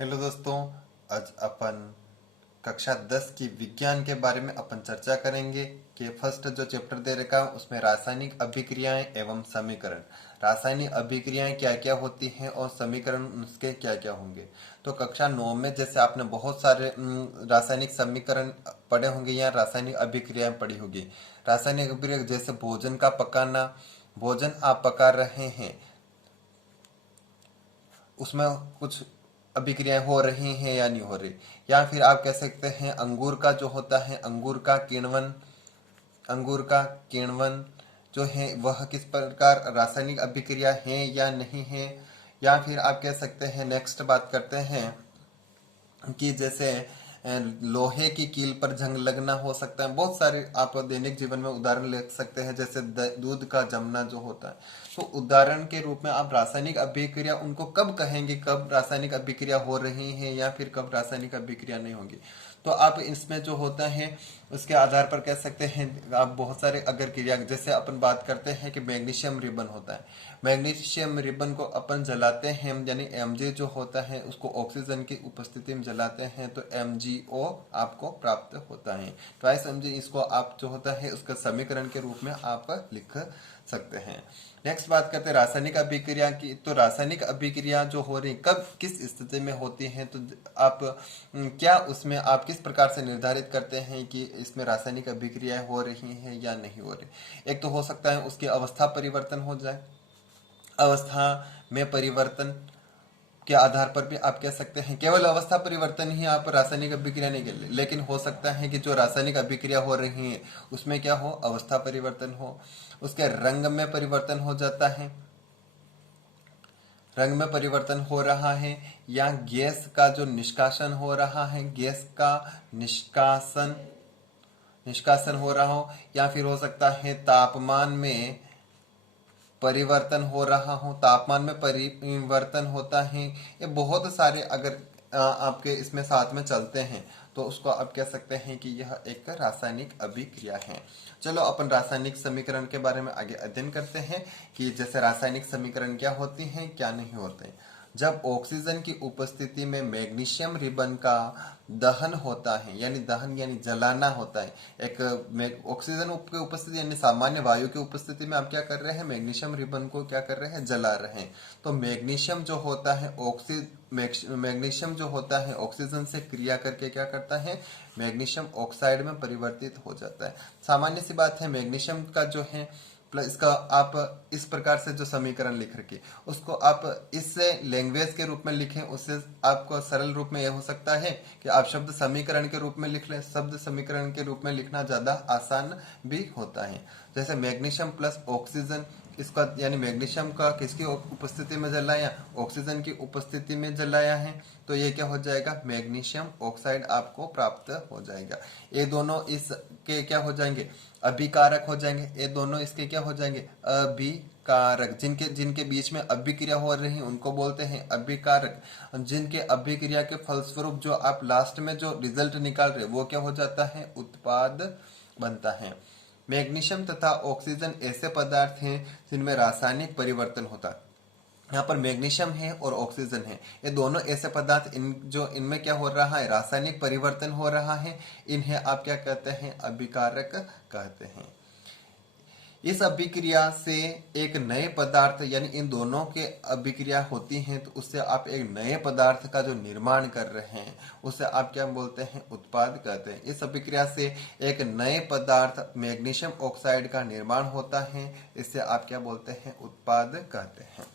Hello दोस्तों। आज अपन कक्षा 10 की विज्ञान के बारे में अपन चर्चा करेंगे कि फर्स्ट जो चैप्टर दे रखा है उसमें रासायनिक अभिक्रियाएं एवं समीकरण। रासायनिक अभिक्रियाएं क्या क्या होती हैं और समीकरण उसके क्या क्या होंगे। तो कक्षा 9 में जैसे आपने बहुत सारे रासायनिक समीकरण पढ़े होंगे या रासायनिक अभिक्रियाएं पढ़ी होगी। रासायनिक अभिक्रिया जैसे भोजन का पकाना, भोजन आप पका रहे हैं, उसमें कुछ अभिक्रियाएं हो रही हैं या नहीं हो रही। या फिर आप कह सकते हैं अंगूर का जो होता है, अंगूर का किण्वन जो है वह किस प्रकार रासायनिक अभिक्रिया है या नहीं है। या फिर आप कह सकते हैं, नेक्स्ट बात करते हैं कि जैसे लोहे की कील पर जंग लगना हो सकता है। बहुत सारे आप दैनिक जीवन में उदाहरण ले सकते हैं, जैसे दूध का जमना जो होता है। तो उदाहरण के रूप में आप रासायनिक अभिक्रिया उनको कब कहेंगे, कब रासायनिक अभिक्रिया हो रही है या फिर कब रासायनिक अभिक्रिया नहीं होगी। तो आप इसमें जो होता है उसके आधार पर कह सकते हैं आप बहुत सारे अगर क्रिया, जैसे अपन बात करते हैं कि मैग्नीशियम रिबन होता है। मैग्नीशियम रिबन को अपन जलाते हैं, यानी Mg जो होता है उसको ऑक्सीजन की उपस्थिति में जलाते हैं तो MgO आपको प्राप्त होता है। ट्वाइस Mg इसको आप जो होता है उसका समीकरण के रूप में आप लिख सकते हैं। नेक्स्ट बात करते हैं रासायनिक अभिक्रिया की। तो रासायनिक अभिक्रिया जो हो रही कब किस स्थिति में होती है, तो आप क्या उसमें आप किस प्रकार से निर्धारित करते हैं कि इसमें रासायनिक अभिक्रियाएं हो रही हैं या नहीं हो रही। एक तो हो सकता है उसकी अवस्था परिवर्तन हो जाए, अवस्था में परिवर्तन के आधार पर भी आप कह सकते हैं केवल अवस्था परिवर्तन ही आप रासायनिक अभिक्रिया नहीं कर, लेकिन हो सकता है कि जो रासायनिक अभिक्रिया हो रही है उसमें क्या हो, अवस्था परिवर्तन हो, उसके रंग में परिवर्तन हो जाता है, रंग में परिवर्तन हो रहा है, या गैस का जो निष्कासन हो रहा है, गैस का निष्कासन निष्कासन हो रहा हो, या फिर हो सकता है तापमान में परिवर्तन हो रहा हो, तापमान में परिवर्तन होता है। ये बहुत सारे अगर आपके इसमें साथ में चलते हैं तो उसको आप कह सकते हैं कि यह एक रासायनिक अभिक्रिया है। चलो अपन रासायनिक समीकरण के बारे में आगे अध्ययन करते हैं कि जैसे रासायनिक समीकरण क्या होती हैं क्या नहीं होते। जब ऑक्सीजन की उपस्थिति में मैग्नीशियम रिबन का दहन होता है, यानी दहन यानी जलाना होता है, एक ऑक्सीजन की उपस्थिति यानी सामान्य वायु की उपस्थिति में आप क्या कर रहे हैं, मैग्नीशियम रिबन को क्या कर रहे हैं, जला रहे हैं। तो मैग्नीशियम जो होता है मैग्नीशियम जो होता है ऑक्सीजन से क्रिया करके क्या करता है, मैग्नीशियम ऑक्साइड में परिवर्तित हो जाता है। सामान्य सी बात है, मैग्नीशियम का जो है प्लस इसका आप इस प्रकार से जो समीकरण लिख रखे उसको आप इससे लैंग्वेज के रूप में लिखें, उससे आपको सरल रूप में यह हो सकता है कि आप शब्द समीकरण के रूप में लिख लें। शब्द समीकरण के रूप में लिखना ज्यादा आसान भी होता है। जैसे मैग्नीशियम प्लस ऑक्सीजन, इसका यानी मैग्नीशियम का किसकी उपस्थिति में जलाया, ऑक्सीजन की उपस्थिति में जलाया है, तो ये क्या हो जाएगा, मैग्नीशियम ऑक्साइड आपको प्राप्त हो जाएगा। ये दोनों इसके क्या हो जाएंगे, अभिकारक हो जाएंगे। ये दोनों इसके क्या हो जाएंगे, अभिकारक। जिनके जिनके बीच में अभिक्रिया हो रही है उनको बोलते हैं अभिकारक। जिनके अभिक्रिया के फलस्वरूप जो आप लास्ट में जो रिजल्ट निकाल रहे वो क्या हो जाता है, उत्पाद बनता है। मैग्नीशियम तथा ऑक्सीजन ऐसे पदार्थ हैं जिनमें रासायनिक परिवर्तन होता है। यहाँ पर मैग्नीशियम है और ऑक्सीजन है, ये दोनों ऐसे पदार्थ इनमें क्या हो रहा है, रासायनिक परिवर्तन हो रहा है। इन्हें आप क्या कहते हैं, अभिकारक कहते हैं। इस अभिक्रिया से एक नए पदार्थ यानी इन दोनों के अभिक्रिया होती है तो उससे आप एक नए पदार्थ का जो निर्माण कर रहे हैं उसे आप क्या बोलते हैं, उत्पाद कहते हैं। इस अभिक्रिया से एक नए पदार्थ मैग्नीशियम ऑक्साइड का निर्माण होता है, इससे आप क्या बोलते हैं, उत्पाद कहते हैं।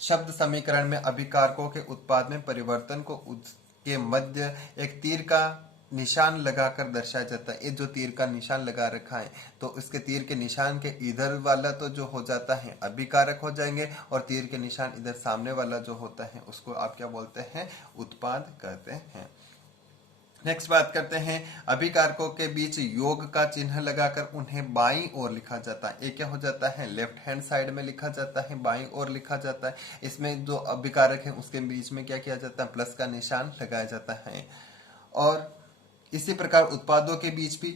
शब्द समीकरण में अभिकारकों के उत्पाद में परिवर्तन को उसके मध्य एक तीर का निशान लगाकर दर्शाया जाता है। ये जो तीर का निशान लगा रखा है तो इसके तीर के निशान के इधर वाला तो जो हो जाता है अभिकारक हो जाएंगे, और तीर के निशान इधर सामने वाला जो होता है उसको आप क्या बोलते हैं, उत्पाद कहते हैं। नेक्स्ट बात करते हैं, अभिकारकों के बीच योग का चिन्ह लगाकर उन्हें बाईं ओर लिखा जाता है। ये क्या हो जाता है, लेफ्ट हैंड साइड में लिखा जाता है, बाईं ओर लिखा जाता है। इसमें जो अभिकारक है उसके बीच में क्या किया जाता है, प्लस का निशान लगाया जाता है। और इसी प्रकार उत्पादों के बीच भी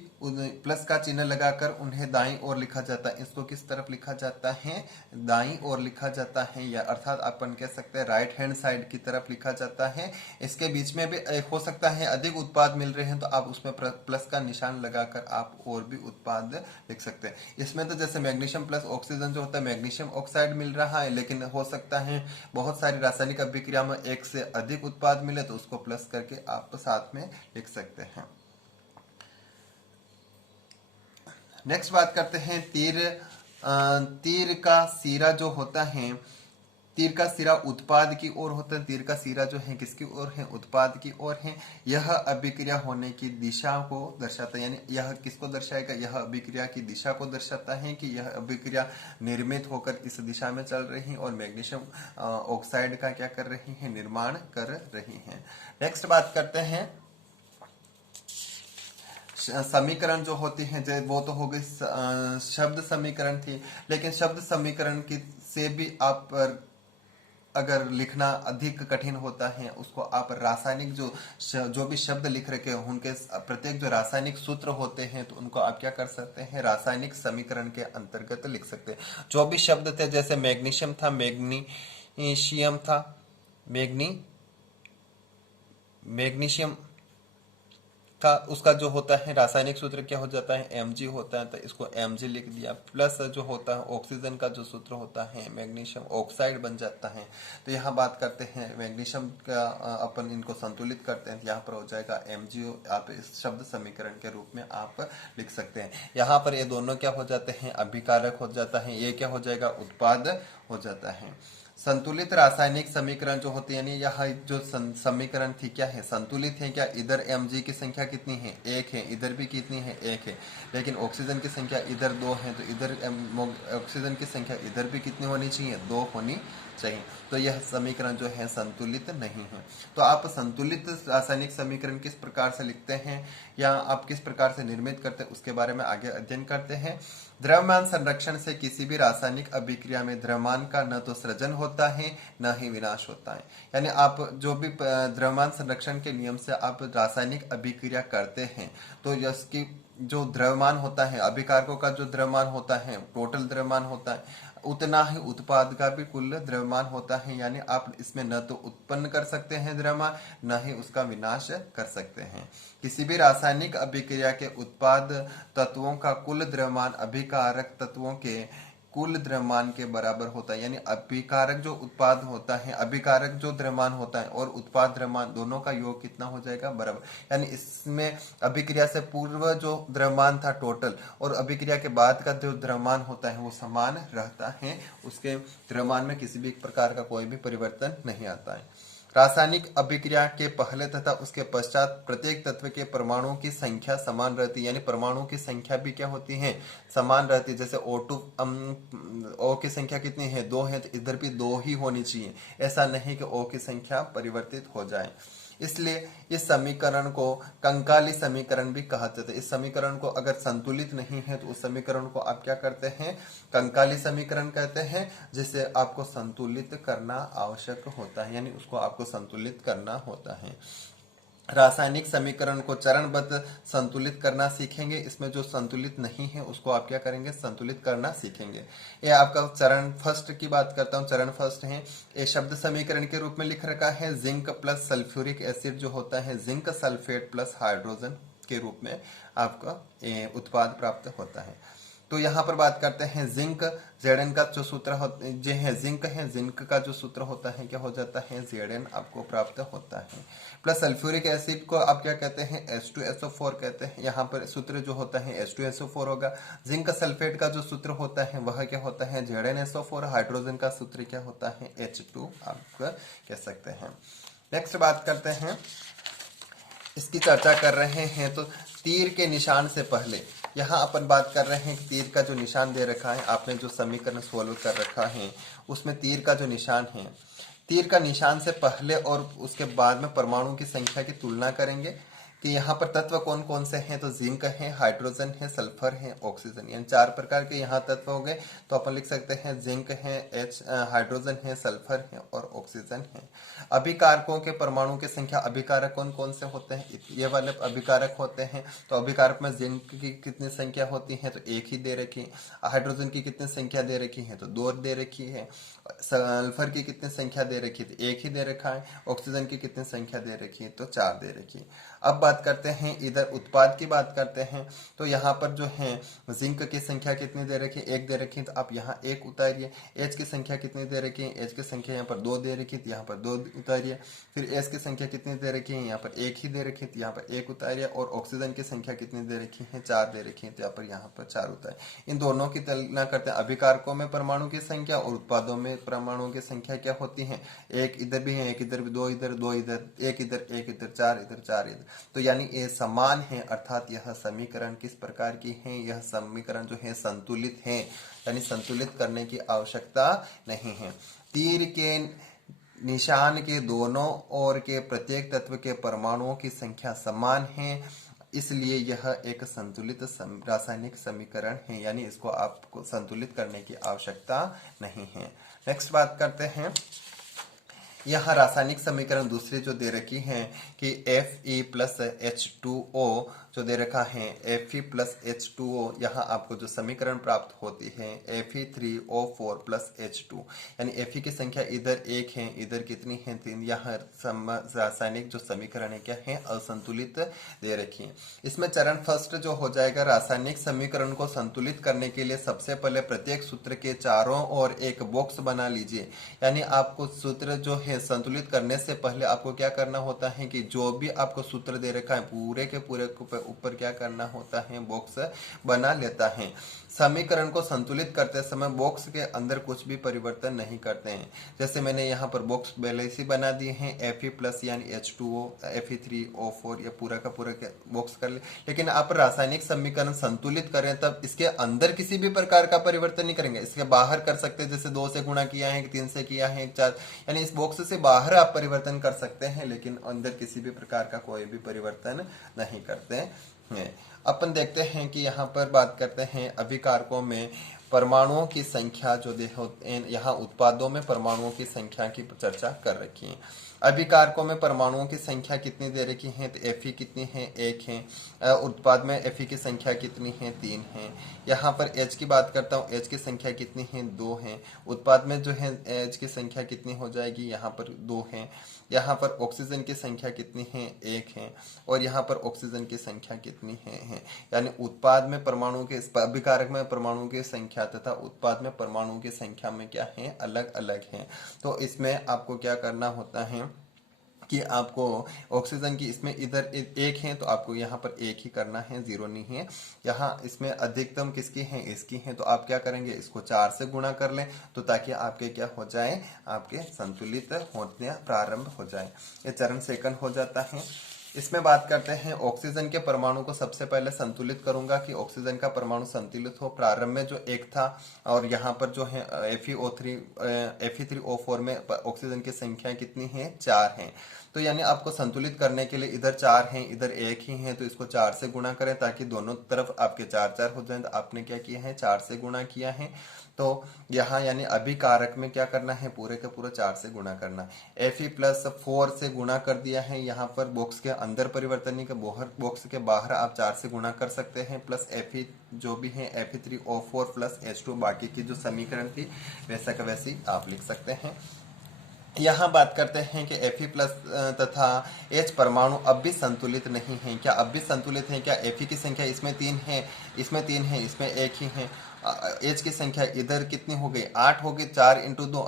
प्लस का चिन्ह लगाकर उन्हें दाईं ओर लिखा जाता है। इसको किस तरफ लिखा जाता है? दाईं ओर लिखा जाता है, या अर्थात अपन कह सकते हैं राइट हैंड साइड की तरफ लिखा जाता है। इसके बीच में भी हो सकता है अधिक उत्पाद मिल रहे हैं तो आप उसमें प्लस का निशान लगाकर आप और भी उत्पाद लिख सकते हैं। इसमें तो जैसे मैग्नीशियम प्लस ऑक्सीजन जो होता है मैग्नीशियम ऑक्साइड मिल रहा है, लेकिन हो सकता है बहुत सारी रासायनिक अभिक्रिया में एक से अधिक उत्पाद मिले तो उसको प्लस करके आप साथ में लिख सकते हैं। नेक्स्ट बात करते हैं तीर का सिरा जो होता है, तीर का सिरा उत्पाद की ओर होता है। तीर का सिरा जो है किसकी ओर है? उत्पाद की ओर है। यह अभिक्रिया होने की दिशा को दर्शाता है, यानी यह किसको दर्शाएगा? यह अभिक्रिया की दिशा को दर्शाता है कि यह अभिक्रिया निर्मित होकर इस दिशा में चल रही है और मैग्नीशियम ऑक्साइड का क्या कर रही है? निर्माण कर रही है। नेक्स्ट बात करते हैं समीकरण जो होती है, वो तो हो गई शब्द समीकरण थी, लेकिन शब्द समीकरण की से भी आप अगर लिखना अधिक कठिन होता है उसको आप रासायनिक जो भी शब्द लिख रखे हैं उनके प्रत्येक जो रासायनिक सूत्र होते हैं तो उनको आप क्या कर सकते हैं? रासायनिक समीकरण के अंतर्गत लिख सकते हैं। जो भी शब्द थे जैसे मैग्नीशियम था, मैग्नीशियम था, मैग्नीशियम का उसका जो होता है रासायनिक सूत्र क्या हो जाता है? Mg होता है, तो इसको Mg लिख दिया। प्लस जो होता है ऑक्सीजन का जो सूत्र होता है मैग्नीशियम ऑक्साइड बन जाता है। तो यहाँ बात करते हैं मैग्नीशियम का, अपन इनको संतुलित करते हैं, यहाँ पर हो जाएगा Mg। आप इस शब्द समीकरण के रूप में आप लिख सकते हैं। यहाँ पर ये दोनों क्या हो जाते हैं? अभिकारक हो जाता है। ये क्या हो जाएगा? उत्पाद हो जाता है। संतुलित रासायनिक समीकरण जो होती है, यानी यह जो समीकरण थी क्या है? संतुलित है क्या? इधर Mg की संख्या कितनी है? 1 है, इधर भी कितनी है? 1 है, लेकिन ऑक्सीजन की संख्या इधर 2 है, तो इधर ऑक्सीजन की संख्या इधर भी कितनी होनी चाहिए? 2 होनी चाहिए। तो यह समीकरण जो है संतुलित नहीं है। तो आप संतुलित रासायनिक समीकरण किस प्रकार से लिखते हैं या आप किस प्रकार से निर्मित करते हैं उसके बारे में आगे अध्ययन करते हैं। द्रव्यमान संरक्षण से किसी भी रासायनिक अभिक्रिया में द्रव्यमान का न तो सृजन होता है न ही विनाश होता है। यानी आप जो भी द्रव्यमान संरक्षण के नियम से आप रासायनिक अभिक्रिया करते हैं तो इसकी जो द्रव्यमान होता है, अभिकारकों का जो द्रव्यमान होता है, टोटल द्रव्यमान होता है, उतना ही उत्पाद का भी कुल द्रव्यमान होता है। यानी आप इसमें न तो उत्पन्न कर सकते हैं द्रव्यमान, न ही उसका विनाश कर सकते हैं। किसी भी रासायनिक अभिक्रिया के उत्पाद तत्वों का कुल द्रव्यमान अभिकारक तत्वों के कुल द्रव्यमान के बराबर होता है। यानी अभिकारक जो उत्पाद होता है, अभिकारक जो द्रव्यमान होता है और उत्पाद द्रव्यमान दोनों का योग कितना हो जाएगा? बराबर। यानी इसमें अभिक्रिया से पूर्व जो द्रव्यमान था टोटल और अभिक्रिया के बाद का जो द्रव्यमान होता है वो समान रहता है। उसके द्रव्यमान में किसी भी प्रकार का कोई भी परिवर्तन नहीं आता है। रासायनिक अभिक्रिया के पहले तथा उसके पश्चात प्रत्येक तत्व के परमाणुओं की संख्या समान रहती है। यानी परमाणुओं की संख्या भी क्या होती है? समान रहती है। जैसे O की संख्या कितनी है? 2 है, तो इधर भी 2 ही होनी चाहिए। ऐसा नहीं कि O की संख्या परिवर्तित हो जाए। इसलिए इस समीकरण को कंकाली समीकरण भी कहा जाता है। इस समीकरण को अगर संतुलित नहीं है तो उस समीकरण को आप क्या करते हैं? कंकाली समीकरण कहते हैं, जिसे आपको संतुलित करना आवश्यक होता है, यानी उसको आपको संतुलित करना होता है। रासायनिक समीकरण को चरणबद्ध संतुलित करना सीखेंगे। इसमें जो संतुलित नहीं है उसको आप क्या करेंगे? संतुलित करना सीखेंगे। ये आपका चरण फर्स्ट की बात करता हूँ। चरण फर्स्ट है, ये शब्द समीकरण के रूप में लिख रखा है। जिंक प्लस सल्फ्यूरिक एसिड जो होता है, जिंक सल्फेट प्लस हाइड्रोजन के रूप में आपका उत्पाद प्राप्त होता है। तो यहाँ पर बात करते हैं जिंक, Zn का जो सूत्र जो है जिंक है, जिंक का जो सूत्र होता है क्या हो जाता है? Zn आपको प्राप्त होता है। प्लस सल्फ्यूरिक एसिड को आप क्या कहते हैं? H2SO4 कहते हैं। यहाँ पर सूत्र जो होता है H2SO4 होगा। जिंक सल्फेट का जो सूत्र होता है वह क्या होता है? ZnSO4। हाइड्रोजन का सूत्र क्या होता है? H2 आप कह सकते हैं। नेक्स्ट बात करते हैं, इसकी चर्चा कर रहे हैं तो तीर के निशान से पहले यहाँ अपन बात कर रहे हैं कि तीर का जो निशान दे रखा है, आपने जो समीकरण सोल्व कर रखा है उसमें तीर का जो निशान है, तीर का निशान से पहले और उसके बाद में परमाणु की संख्या की तुलना करेंगे। कि यहाँ पर तत्व कौन कौन से हैं, तो जिंक है, हाइड्रोजन है, सल्फर है, ऑक्सीजन, यानी 4 प्रकार के यहाँ तत्व हो गए। तो अपन लिख सकते हैं जिंक है, हाइड्रोजन है, सल्फर है और ऑक्सीजन है। अभिकारकों के परमाणु की संख्या, अभिकारक कौन कौन से होते हैं, ये वाले अभिकारक होते हैं। तो अभिकारक में जिंक की कितनी संख्या होती है, तो 1 ही दे रखी है। हाइड्रोजन की कितनी संख्या दे रखी है, तो 2 दे रखी है। सल्फर की कितनी संख्या दे रखी है, तो 1 ही दे रखा है। ऑक्सीजन की कितनी संख्या दे रखी है, तो 4 दे रखी है। अब बात करते हैं इधर उत्पाद की बात करते हैं। तो यहाँ पर जो है जिंक की संख्या कितनी दे रखी है, 1 दे रखी है, तो आप यहाँ 1 उतारिए। एच की संख्या कितनी दे रखी है, एच की संख्या यहाँ पर 2 दे रखी है, तो यहाँ पर 2 उतारिए। फिर एस की संख्या कितनी दे रखी है, यहाँ पर 1 ही दे रखी है, तो यहाँ पर 1 उतारिए। और ऑक्सीजन की संख्या कितनी दे रखी है, 4 दे रखी है, तो यहाँ पर 4 उतारिए। इन दोनों की तुलना करते हैं। अभिकारकों में परमाणु की संख्या और उत्पादों में परमाणुओं की संख्या क्या होती है, 1 इधर भी है, 1 इधर भी, 2 इधर, 2 इधर, 1 इधर, 1 इधर, 4 इधर, 4 इधर। तो यानी ये समान है, अर्थात यह समीकरण किस प्रकार की है, यह समीकरण जो है संतुलित है, यानी संतुलित करने की आवश्यकता नहीं है। तीर के निशान के दोनों ओर के प्रत्येक तत्व के परमाणुओं की संख्या समान है, इसलिए यह एक संतुलित रासायनिक समीकरण है, यानी इसको आपको संतुलित करने की आवश्यकता नहीं है। नेक्स्ट बात करते हैं, यह रासायनिक समीकरण दूसरी जो दे रखी है कि Fe प्लस H2O जो दे रखा है, Fe प्लस H2O, यहाँ आपको जो समीकरण प्राप्त होती है Fe3O4 प्लस H2, यानी Fe की संख्या इधर 1 है, इधर कितनी है, 3। यह रासायनिक जो समीकरण है क्या है, असंतुलित दे रखी है। इसमें चरण फर्स्ट जो हो जाएगा, रासायनिक समीकरण को संतुलित करने के लिए सबसे पहले प्रत्येक सूत्र के चारों ओर एक बॉक्स बना लीजिए। यानी आपको सूत्र जो है संतुलित करने से पहले आपको क्या करना होता है कि जो भी आपको सूत्र दे रखा है पूरे के पूरे ऊपर क्या करना होता है, बॉक्स बना लेता है। समीकरण को संतुलित करते समय बॉक्स के अंदर कुछ भी परिवर्तन नहीं करते हैं। जैसे मैंने यहाँ पर बॉक्स पहले से बना दिए हैं, Fe प्लस यानी H2O, Fe3O4, ये पूरा का पूरा बॉक्स कर ले। लेकिन आप रासायनिक समीकरण संतुलित करें तब इसके अंदर किसी भी प्रकार का परिवर्तन नहीं करेंगे, इसके बाहर कर सकते हैं। जैसे 2 से गुणा किया है, 3 से किया है, 4, यानी इस बॉक्स से बाहर आप परिवर्तन कर सकते हैं, लेकिन अंदर किसी भी प्रकार का कोई भी परिवर्तन नहीं करते हैं। अपन देखते हैं कि यहाँ पर बात करते हैं अभिकारकों में परमाणुओं की संख्या जो यहाँ उत्पादों में परमाणुओं की संख्या की चर्चा कर रखी है। अभिकारकों में परमाणुओं की संख्या कितनी दे रखी है, तो Fe कितनी है, 1 है। उत्पाद में Fe की संख्या कितनी है, 3 है। यहाँ पर H की बात करता हूँ, H की संख्या कितनी है, 2 है। उत्पाद में जो है H की संख्या कितनी हो जाएगी, यहाँ पर 2 है। यहाँ पर ऑक्सीजन की संख्या कितनी है, 1 है। और यहाँ पर ऑक्सीजन की संख्या कितनी है। यानी उत्पाद में परमाणुओं के, अभिकारक में परमाणुओं की संख्या तथा उत्पाद में परमाणुओं की संख्या में क्या है, अलग अलग है। तो इसमें आपको क्या करना होता है कि आपको ऑक्सीजन की इसमें इधर 1 है, तो आपको यहाँ पर 1 ही करना है, 0 नहीं है। यहाँ इसमें अधिकतम किसकी है, इसकी है, तो आप क्या करेंगे, इसको 4 से गुणा कर लें, तो ताकि आपके क्या हो जाए, आपके संतुलित होने प्रारंभ हो जाए। ये चरण सेकंड हो जाता है। इसमें बात करते हैं ऑक्सीजन के परमाणु को सबसे पहले संतुलित करूंगा कि ऑक्सीजन का परमाणु संतुलित हो। प्रारंभ में जो 1 था और यहाँ पर जो है Fe3O4 में ऑक्सीजन की संख्या कितनी है, 4 है। तो यानी आपको संतुलित करने के लिए इधर 4 है, इधर 1 ही है, तो इसको 4 से गुणा करें ताकि दोनों तरफ आपके 4 हो जाए। तो आपने क्या किया है, 4 से गुणा किया है। तो यहाँ यानी अभिकारक में क्या करना है, पूरे का पूरा 4 से गुणा करना है। Fe प्लस 4 से गुणा कर दिया है। यहाँ पर बॉक्स के अंदर परिवर्तन नहीं, बॉक्स के बाहर आप 4 से गुणा कर सकते हैं। प्लस Fe जो भी है Fe3O4 प्लस H2, बाकी की जो समीकरण थी वैसा का वैसी आप लिख सकते हैं। यहाँ बात करते हैं कि Fe प्लस तथा H परमाणु अब भी संतुलित नहीं है। क्या अब भी संतुलित है क्या? Fe की संख्या इसमें 3 है, इसमें 3 है, इसमें 1 ही है। H की संख्या इधर कितनी हो गई, 8 हो गई। 4 इंटू 2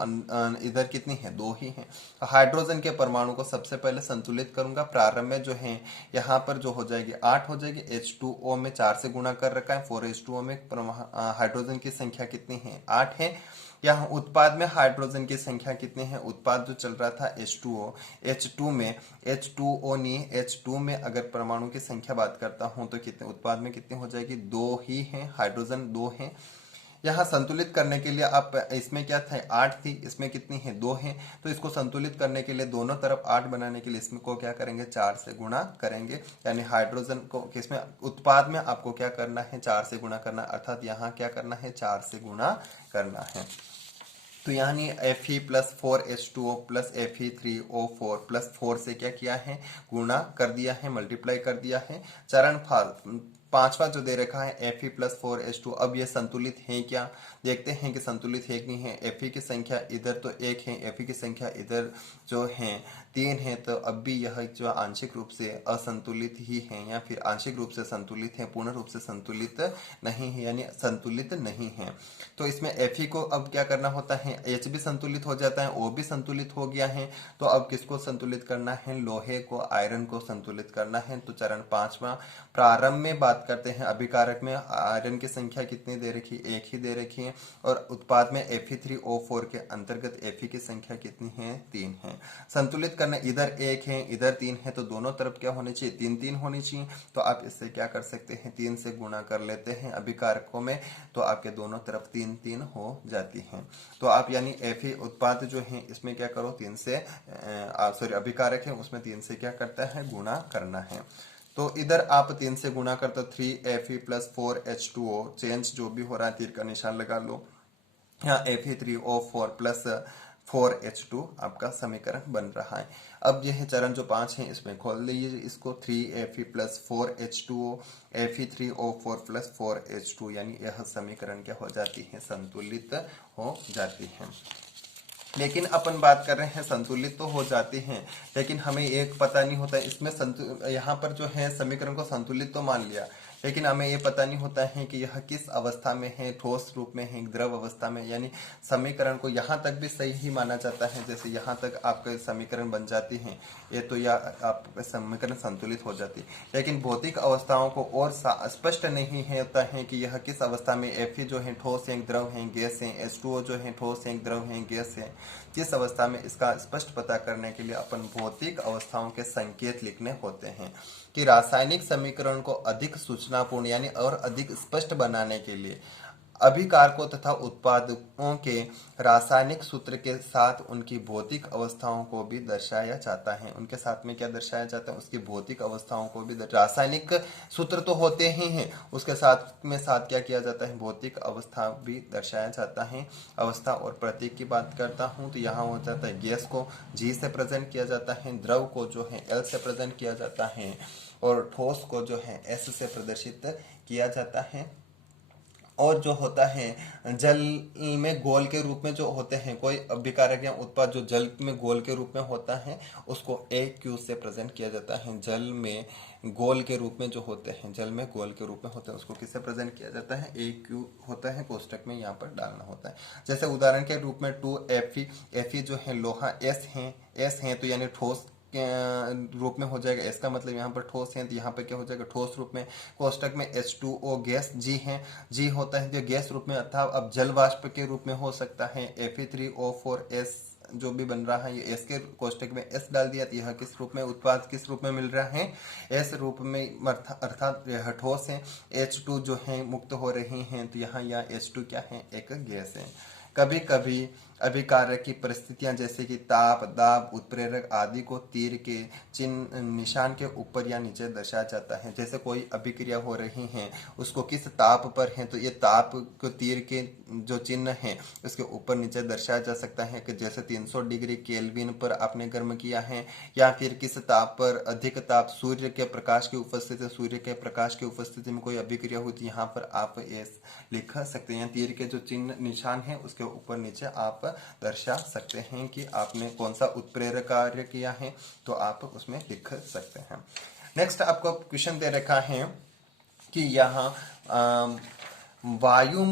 इधर कितनी है, 2 ही है। हाइड्रोजन के परमाणु को सबसे पहले संतुलित करूंगा। प्रारंभ में जो है यहाँ पर जो हो जाएगी 8 हो जाएगी। H2O में 4 से गुणा कर रखा है। 4H2O में हाइड्रोजन की संख्या कितनी है, 8 है। यहाँ उत्पाद में हाइड्रोजन की संख्या कितनी है, उत्पाद जो चल रहा था H2O, H2 में H2O नहीं, H2 में अगर परमाणु की संख्या बात करता हूं तो कितने उत्पाद में कितनी हो जाएगी, 2 ही है। हाइड्रोजन 2 है। यहाँ संतुलित करने के लिए आप, इसमें क्या था 8 थी, इसमें कितनी है 2 है, तो इसको संतुलित करने के लिए दोनों तरफ 8 बनाने के लिए इसमें को क्या करेंगे 4 से गुणा करेंगे। यानी हाइड्रोजन को किसमें उत्पाद में आपको क्या करना है 4 से गुणा करना, अर्थात यहाँ क्या करना है 4 से गुणा करना है। तो यानी Fe plus 4H2O plus Fe3O4 plus 4 से क्या किया है गुणा कर दिया है, मल्टीप्लाई कर दिया है। चरण फल पांचवा जो दे रखा है Fe प्लस 4H2, अब ये संतुलित है क्या, देखते हैं कि संतुलित है कि नहीं है। Fe की संख्या इधर तो 1 है, Fe की संख्या इधर जो है 3 है, तो अब भी यह जो आंशिक रूप से असंतुलित ही है या फिर आंशिक रूप से संतुलित है, पूर्ण रूप से संतुलित नहीं है, यानी संतुलित नहीं है। तो इसमें Fe को अब क्या करना होता है, H भी संतुलित हो जाता है, O भी संतुलित हो गया है, तो अब किसको संतुलित करना है, लोहे को, आयरन को संतुलित करना है। तो चरण पांचवा प्रारंभ में बात करते हैं, अभिकारक में आयरन की संख्या कितनी दे रखी है, 1 ही दे रखी है, और उत्पाद में Fe3O4 के अंतर्गत Fe की संख्या कितनी है 3 है। संतुलित करना, इधर 1 है इधर 3 है, तो दोनों तरफ क्या होनी चाहिए 3-3 होनी चाहिए। तो आप इससे क्या कर सकते हैं 3 से गुणा कर लेते हैं अभिकारकों में, तो आपके दोनों तरफ 3-3 हो जाती हैं। तो आप यानी Fe उत्पाद जो है इसमें क्या करो 3 से सॉरी अभिकारक है उसमें 3 से क्या करता है गुणा करना है। तो इधर आप 3 से गुणा करते 3Fe प्लस 4H2O, चेंज जो भी हो रहा है तीर का निशान लगा लो, यहाँ Fe3O4 प्लस 4H2 आपका समीकरण बन रहा है। अब यह चरण जो 5 है इसमें खोल लीजिए इसको, 3Fe plus 4H2O Fe3O4 plus 4H2, यानी यह समीकरण क्या हो जाती है संतुलित हो जाती है। लेकिन अपन बात कर रहे हैं संतुलित तो हो जाते हैं, लेकिन हमें एक पता नहीं होता इसमें यहाँ पर जो है समीकरण को संतुलित तो मान लिया, लेकिन हमें ये पता नहीं होता है कि यह किस अवस्था में है, ठोस रूप में है, द्रव अवस्था में। यानी समीकरण को यहाँ तक भी सही ही माना जाता है, जैसे यहाँ तक आपके समीकरण बन जाती हैं ये, तो या आपका समीकरण संतुलित हो जाती है। लेकिन भौतिक अवस्थाओं को और स्पष्ट नहीं होता है कि यह किस अवस्था में Fe जो है ठोस है, द्रव है, गैस है, H2O जो है ठोस है, द्रव है, गैस है, किस अवस्था में, इसका स्पष्ट पता करने के लिए अपन भौतिक अवस्थाओं के संकेत लिखने होते हैं। कि रासायनिक समीकरण को अधिक सूचनापूर्ण यानी और अधिक स्पष्ट बनाने के लिए अभिकारकों तथा उत्पादों के रासायनिक सूत्र के साथ उनकी भौतिक अवस्थाओं को भी दर्शाया जाता है। उनके साथ में क्या दर्शाया जाता है, उसकी भौतिक अवस्थाओं को भी, रासायनिक सूत्र तो होते ही हैं, उसके साथ में साथ क्या किया जाता है भौतिक अवस्था भी दर्शाया जाता है। अवस्था और प्रतीक की बात करता हूं तो यहाँ हो जाता है गैस को G से प्रेजेंट किया जाता है, द्रव को जो है L से प्रेजेंट किया जाता है, और ठोस को जो है S से प्रदर्शित किया जाता है। और जो होता है जल में गोल के रूप में जो होते हैं, कोई अभिकारक या उत्पाद जो जल में गोल के रूप में होता है उसको AQ से प्रेजेंट किया जाता है। जल में गोल के रूप में जो होते हैं, जल में गोल के रूप में होते हैं उसको किससे प्रेजेंट किया जाता है, AQ होता है, कोष्टक में यहाँ पर डालना होता है। जैसे उदाहरण के रूप में 2Fe जो है लोहा S है तो यानी ठोस रूप में हो जाएगा, इसका मतलब यहाँ पर ठोस है तो यहाँ पर क्या हो जाएगा ठोस रूप में। कोष्टक में H2O गैस G है, G होता है जो गैस रूप में, अर्थात अब जल वाष्प के रूप में हो सकता है। Fe3O4 S जो भी बन रहा है ये S के कोष्टक में S डाल दिया तो यह किस रूप में, उत्पाद किस रूप में मिल रहा है S रूप में, अर्थात यह ठोस है। H2 जो है मुक्त हो रही हैं तो यहाँ H2 क्या है, एक गैस है। कभी कभी अभिकारक की परिस्थितियां जैसे कि ताप, दाब, उत्प्रेरक आदि को तीर के चिन्ह निशान के ऊपर या नीचे दर्शाया जाता है। जैसे कोई अभिक्रिया हो रही है उसको किस ताप पर है तो ये ताप को तीर के जो चिन्ह है उसके ऊपर नीचे दर्शाया जा सकता है कि जैसे 300 डिग्री केल्विन पर आपने गर्म किया है, या फिर किस ताप पर अधिक ताप, सूर्य के प्रकाश की उपस्थिति, सूर्य के प्रकाश की उपस्थिति में कोई अभिक्रिया हुई तो यहाँ पर आप ये लिख सकते हैं। तीर के जो चिन्ह निशान है उसके ऊपर नीचे आप दर्शा सकते हैं कि आपने कौन सा उत्प्रेरक कार्य किया है, तो आप उसमें लिख सकते हैं। नेक्स्ट आपको क्वेश्चन दे रखा है कि यहाँ वायु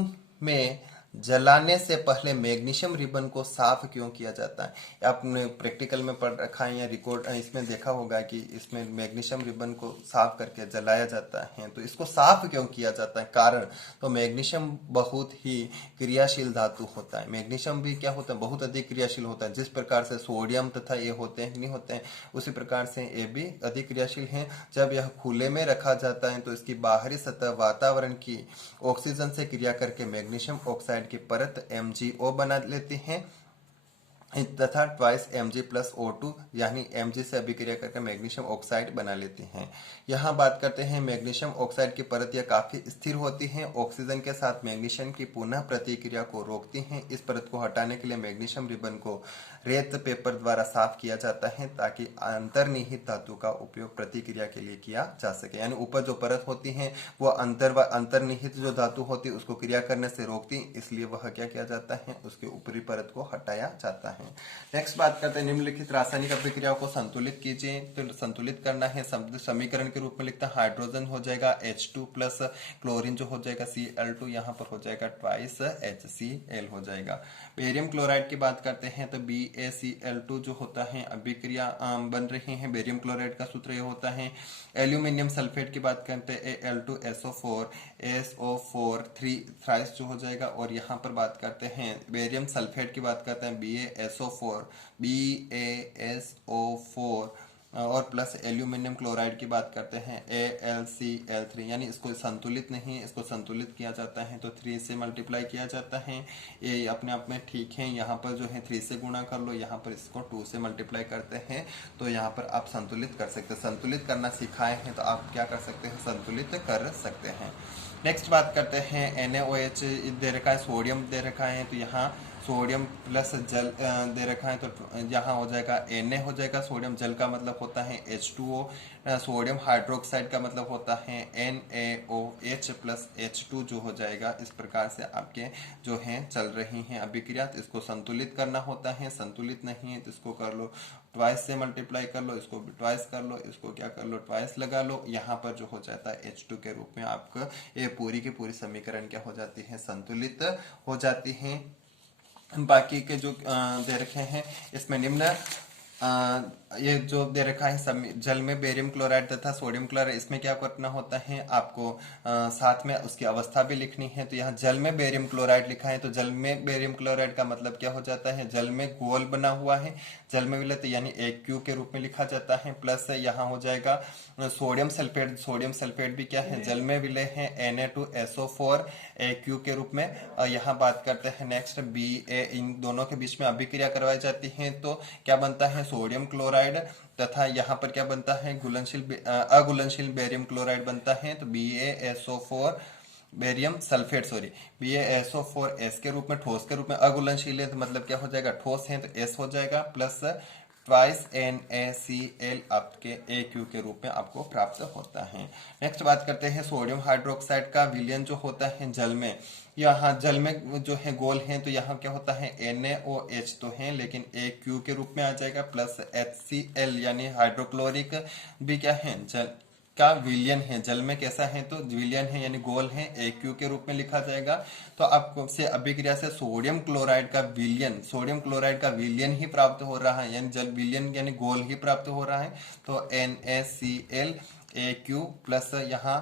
में जलाने से पहले मैग्नीशियम रिबन को साफ क्यों किया जाता है? आपने प्रैक्टिकल में पढ़ रखा है या रिकॉर्ड इसमें देखा होगा कि इसमें मैग्नीशियम रिबन को साफ करके जलाया जाता है। तो इसको साफ क्यों किया जाता है? कारण, तो मैग्नीशियम बहुत ही क्रियाशील धातु होता है। मैग्नीशियम भी क्या होता है? बहुत अधिक क्रियाशील होता है। जिस प्रकार से सोडियम तथा ये होते हैं, नहीं होते हैं, उसी प्रकार से ये भी अधिक क्रियाशील हैं। जब यह खुले में रखा जाता है तो इसकी बाहरी सतह वातावरण की ऑक्सीजन से क्रिया करके मैग्नीशियम ऑक्साइड की परत MgO बना लेती हैं तथा ट्वाइस Mg प्लस O2 यानी Mg से अभिक्रिया करके मैग्नीशियम ऑक्साइड बना लेती हैं। यहाँ बात करते हैं मैग्नीशियम ऑक्साइड की परत यह काफी स्थिर होती है, ऑक्सीजन के साथ मैग्नीशियम की पुनः प्रतिक्रिया को रोकती हैं। इस परत को हटाने के लिए मैग्नीशियम रिबन को रेत पेपर द्वारा साफ किया जाता है ताकि अंतर्निहित धातु का उपयोग प्रतिक्रिया के लिए किया जा सके। यानी ऊपर जो परत होती है वो अंतर्निहित जो धातु होती है उसको क्रिया करने से रोकती, इसलिए वह क्या किया जाता है, उसके ऊपरी परत को हटाया जाता है। नेक्स्ट बात करते हैं निम्नलिखित रासायनिक अभिक्रियाओं को संतुलित कीजिए। तो संतुलित करना है, समीकरण के रूप में लिखता है हाइड्रोजन हो जाएगा H2 प्लस क्लोरीन जो हो जाएगा Cl2, यहाँ पर हो जाएगा ट्वाइस HCl हो जाएगा। बेरियम क्लोराइड की बात करते हैं तो BaCl2 जो होता है अभिक्रिया बन रही है। बेरियम क्लोराइड का सूत्र ये होता है। एल्यूमिनियम सल्फेट की बात करते हैं Al2SO4 SO4 थ्राइस जो हो जाएगा। और यहाँ पर बात करते हैं बेरियम सल्फेट की बात करते हैं BaSO4 और प्लस एल्यूमिनियम क्लोराइड की बात करते हैं AlCl3, यानी इसको संतुलित नहीं है, इसको संतुलित किया जाता है तो 3 से मल्टीप्लाई किया जाता है। ये अपने आप में ठीक है। यहाँ पर जो है 3 से गुणा कर लो, यहाँ पर इसको 2 से मल्टीप्लाई करते हैं तो यहाँ पर आप संतुलित कर सकते हैं। संतुलित करना सिखाए हैं तो आप क्या कर सकते हैं, संतुलित कर सकते हैं। नेक्स्ट बात करते हैं NaOH दे रखा है, सोडियम दे रखा है, तो यहाँ सोडियम प्लस जल दे रखा है तो यहाँ हो जाएगा Na हो जाएगा। सोडियम जल का मतलब होता है H2O, सोडियम हाइड्रोक्साइड का मतलब होता है NaOH प्लस H2 जो हो जाएगा। इस प्रकार से आपके जो हैं चल रही हैं अभिक्रिया, तो इसको संतुलित करना होता है। संतुलित नहीं है तो इसको कर लो ट्वाइस से मल्टीप्लाई कर लो, इसको भी ट्वाइस कर लो, इसको क्या कर लो ट्वाइस लगा लो। यहाँ पर जो हो जाता है H2 के रूप में आपका ये पूरी की पूरी समीकरण क्या हो जाती है, संतुलित हो जाती है। बाकी के जो दे रखे हैं इसमें निम्न ये जो दे रखा है जल में बेरियम क्लोराइड तथा सोडियम क्लोराइड, इसमें क्या करना होता है आपको साथ में उसकी अवस्था भी लिखनी है। तो यहाँ जल में बेरियम क्लोराइड लिखा है तो जल में बेरियम क्लोराइड का मतलब क्या हो जाता है, जल में गोल बना हुआ है, जल में विलय यानी AQ के रूप में लिखा जाता है। प्लस यहाँ हो जाएगा सोडियम सल्फेट, सोडियम सल्फेट भी क्या है, जल में विलय है Na2SO4 AQ के रूप में। यहाँ बात करते हैं नेक्स्ट Ba, इन दोनों के बीच में अभिक्रिया करवाई जाती है तो क्या बनता है, सोडियम क्लोराइड तथा यहाँ पर क्या बनता है, अघुलनशील बेरियम क्लोराइड बनता है। तो BaSO4 बेरियम सल्फेट BaSO4S के रूप में ठोस के रूप में, अघुलनशील है तो मतलब क्या हो जाएगा, ठोस है तो S हो जाएगा, प्लस ट्वाइस NaCl आपके AQ के रूप में आपको प्राप्त होता है। नेक्स्ट बात करते हैं सोडियम हाइड्रोक्साइड का विलयन जो होता है जल में। यहाँ जल में जो है गोल है तो यहाँ क्या होता है NaOH तो है लेकिन AQ के रूप में आ जाएगा, प्लस HCl यानी हाइड्रोक्लोरिक भी क्या है, जल का विलयन है। जल में कैसा है तो विलयन है यानी गोल है, AQ के रूप में लिखा जाएगा। तो आपको से अभिक्रिया से सोडियम क्लोराइड का विलयन ही प्राप्त हो रहा है, यानी जल विलयन यानी गोल ही प्राप्त हो रहा है। तो NaCl AQ प्लस यहाँ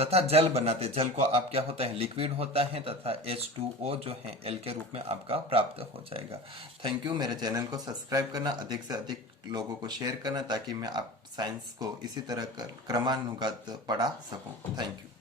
तथा जल बनाते, जल को आप क्या होता है, लिक्विड होता है तथा H2O जो है L के रूप में आपका प्राप्त हो जाएगा। Thank you. मेरे चैनल को सब्सक्राइब करना, अधिक से अधिक लोगों को शेयर करना ताकि मैं आप साइंस को इसी तरह क्रमानुगत पढ़ा सकूं। Thank you.